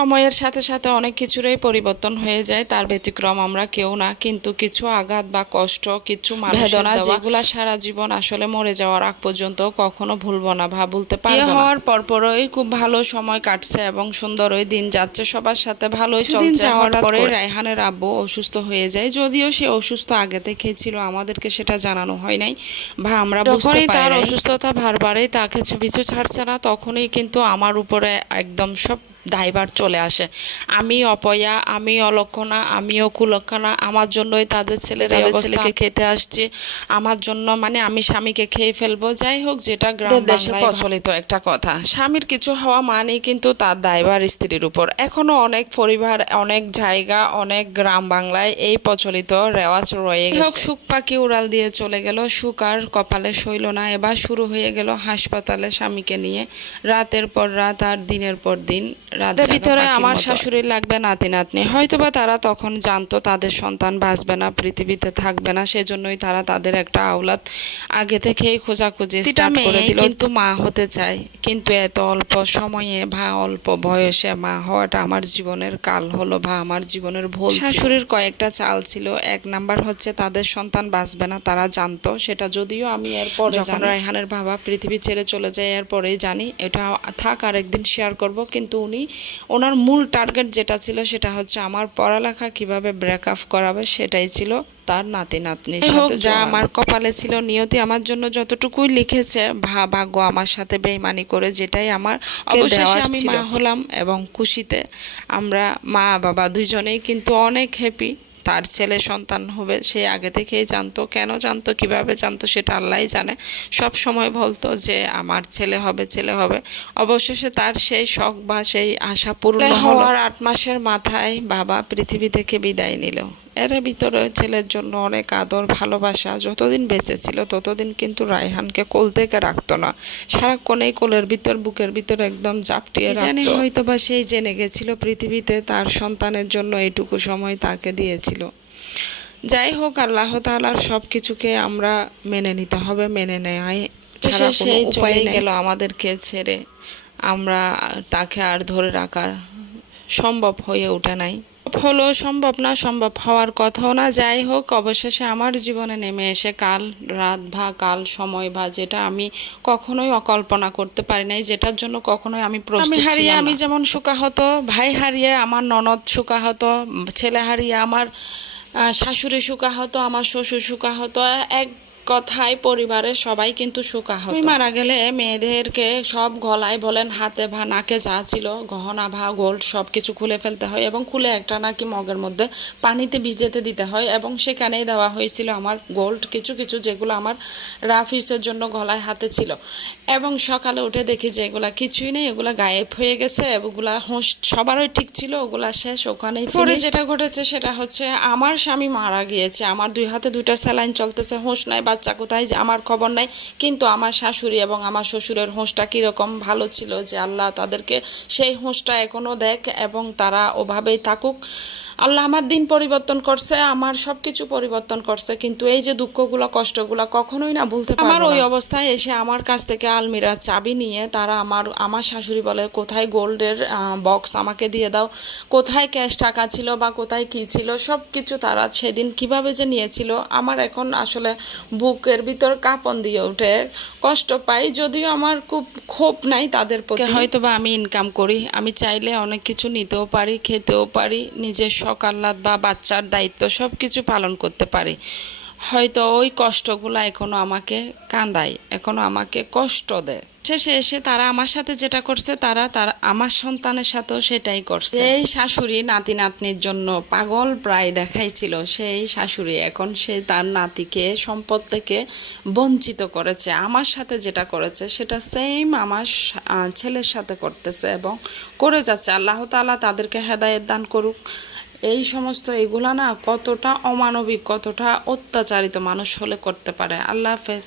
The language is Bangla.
সময়ের সাথে সাথে অনেক কিছুরই পরিবর্তন হয়ে যায় তার ব্যতিক্রম আমরা কেউ না। কিন্তু কিছু আঘাত বা কষ্ট কিছু বেদনা যেগুলা সারা জীবন আসলে মরে যাওয়ার আগ পর্যন্ত কখনো ভুলবো না বা ভুলতে পারব হওয়ার পরপরই খুব ভালো সময় কাটছে এবং সুন্দর ওই দিন যাচ্ছে সবার সাথে ভালোই চলছে। যাওয়ার পরে রায়হানের আব্বু অসুস্থ হয়ে যায় যদিও সে অসুস্থ আগে থেকেই ছিল আমাদেরকে সেটা জানানো হয় নাই। বা আমরা বুঝতে পারি তার অসুস্থতা ভারবারেই তাকে পিছু ছাড়ছে না তখনই কিন্তু আমার উপরে একদম সব দায়ভার চলে আসে। আমি অপয়া আমি অলক্ষণা আমিও কুলক্ষণা আমার জন্যই তাদের ছেলে তাদের ছেলেকে খেতে আসছে আমার জন্য মানে আমি স্বামীকে খেয়ে ফেলব যাই হোক যেটা গ্রাম দেশে প্রচলিত একটা কথা। স্বামীর কিছু হওয়া মানেই কিন্তু তার দায়ভার স্ত্রীর উপর। এখনও অনেক পরিবার অনেক জায়গা অনেক গ্রাম বাংলায় এই প্রচলিত রেওয়াজ রয়ে গেছে হোক সুখ পাখি উড়াল দিয়ে চলে গেল। সুখ আর কপালে সইল না। এবার শুরু হয়ে গেল হাসপাতালে স্বামীকে নিয়ে। রাতের পর রাত আর দিনের পর দিন। রাতের ভিতরে আমার শাশুড়ি লাগবে নাতি নাতনি। হয়তো বা তারা তখন জানতো তাদের সন্তান বাঁচবে না পৃথিবীতে থাকবে না সেজন্যই তারা তাদের একটা আওলাদ আগে থেকেই খোঁজাখুঁজি স্টার্ট করে দিল। কিন্তু মা হতে চায়। কিন্তু এত অল্প সময়ে বা অল্প বয়সে মা হওয়াটা আমার জীবনের কাল হলো বা আমার জীবনের ভুল শাশুড়ির কয়েকটা চাল ছিল। এক নাম্বার হচ্ছে তাদের সন্তান বাঁচবে না তারা জানতো। সেটা যদিও আমি এরপর যখন রায়হানের বাবা পৃথিবী ছেড়ে চলে যায় এরপরেই জানি। এটা থাক আরেকদিন শেয়ার করব। কিন্তু উনি ওনার মূল টার্গেট যেটা ছিল সেটা হচ্ছে আমার পড়ালেখা কীভাবে ব্রেক আপ করাবে সেটাই ছিল তার নাতি নাতনির সাথে যা আমার কপালে ছিল নিয়তি আমার জন্য যতটুকুই লিখেছে ভা ভাগ্য আমার সাথে বেইমানি করে যেটাই আমার অবশেষে আমি মা হলাম এবং খুশিতে আমরা মা বাবা দুজনেই কিন্তু অনেক হ্যাপি তার ছেলে সন্তান হবে সে আগে থেকেই জানতো। কেন জানতো কীভাবে জানতো সেটা আল্লাহই জানে। সব সময় বলতো যে আমার ছেলে হবে ছেলে হবে। অবশেষে তার সেই শখ বা সেই আশা পূর্ণ হওয়ার আট মাসের মাথায় বাবা পৃথিবী থেকে বিদায় নিল। এর ভিতরে ছেলের জন্য অনেক আদর ভালোবাসা যতদিন বেঁচে ছিল ততদিন কিন্তু রায়হানকে কোল থেকে রাখতো না। সারাক্ষণ এই কোলের ভিতর বুকের ভিতর একদম জাপটিয়ে জানি হয়তো বা সেই জেনে গেছিল পৃথিবীতে তার সন্তানের জন্য এইটুকু সময় তাকে দিয়েছিল। যাই হোক আল্লাহ তাআলার সব কিছুকে আমরা মেনে নিতে হবে মেনে নেয় সেই উপায় গেল আমাদেরকে ছেড়ে। আমরা তাকে আর ধরে রাখা সম্ভব হয়ে ওঠে নাই। হলো সম্ভব না সম্ভব হওয়ার কথাও না। যাই হোক অবশেষে আমার জীবনে নেমে এসে কাল রাত বা কাল সময় বা যেটা আমি কখনোই অকল্পনা করতে পারি নাই যেটার জন্য কখনোই আমি আমি হারিয়ে আমি যেমন সুকাহত ভাই হারিয়ে আমার ননদ সুকাহত ছেলে হারিয়ে আমার শাশুড়ি সুকাহত আমার শ্বশুর সুকাহত এক কথায় পরিবারের সবাই কিন্তু শোকাহত। তুমি মারা গেলে মেয়েদেরকে সব গলায় বলেন হাতে ভা নাকে যা ছিল গহনা ভা গোল্ড সব কিছু খুলে ফেলতে হয় এবং খুলে একটা নাকি মগের মধ্যে পানিতে ভিজেতে দিতে হয় এবং সেখানেই দেওয়া হয়েছিল আমার গোল্ড কিছু কিছু যেগুলো আমার রাফিসের জন্য গলায় হাতে ছিল। এবং সকালে উঠে দেখি যে এগুলা কিছুই নেই এগুলা গায়েব হয়ে গেছে ওগুলা হোঁশ সবারই ঠিক ছিল ওগুলা শেষ ওখানেই পরে যেটা ঘটেছে সেটা হচ্ছে আমার স্বামী মারা গিয়েছে আমার দুই হাতে দুইটা স্যালাইন চলতেছে হোঁশ নাই বাচ্চা কোথায় যে আমার খবর নাই। কিন্তু আমার শাশুড়ি এবং আমার শ্বশুরের হোঁসটা কীরকম ভালো ছিল যে আল্লাহ তাদেরকে সেই হোঁসটা এখনও দেখ এবং তারা ওভাবেই থাকুক। আল্লাহ আমার দিন পরিবর্তন করছে আমার সব কিছু পরিবর্তন করছে কিন্তু এই যে দুঃখগুলো কষ্টগুলো কখনোই না ভুলতে আমার ওই অবস্থায় এসে আমার কাছ থেকে আলমিরার চাবি নিয়ে তারা আমার আমার শাশুড়ি বলে কোথায় গোল্ডের বক্স আমাকে দিয়ে দাও? কোথায় ক্যাশ টাকা ছিল বা কোথায় কী ছিল? সব কিছু তারা সেদিন কীভাবে যে নিয়েছিল আমার এখন আসলে বুকের ভিতর কাঁপন দিয়ে উঠে কষ্ট পাই যদিও আমার খুব ক্ষোভ নাই তাদের প্রতি। হয়তো বা আমি ইনকাম করি আমি চাইলে অনেক কিছু নিতেও পারি খেতেও পারি নিজের শখ আহ্লাদ বা বাচ্চার দায়িত্ব সব কিছু পালন করতে পারি। হয়তো ওই কষ্টগুলো এখনও আমাকে কান্দায়, এখনও আমাকে কষ্ট দেয়। শেষে এসে তারা আমার সাথে যেটা করছে, তারা তার, আমার সন্তানের সাথেও সেটাই করছে। এই শাশুড়ি নাতি নাতনির জন্য পাগল প্রায় দেখাইছিল। সেই শাশুড়ি এখন সে তার নাতিকে, সম্পদ থেকে বঞ্চিত করেছে। আমার সাথে যেটা করেছে, সেটা সেম আমার ছেলের সাথে করতেছে এবং করে যাচ্ছে। আল্লাহ তালা তাদেরকে হেদায়ত দান করুক। এই সমস্ত এগুলা না কতটা অমানবিক কতটা অত্যাচারিত মানুষ হলে করতে পারে। আল্লাহ হাফেজ।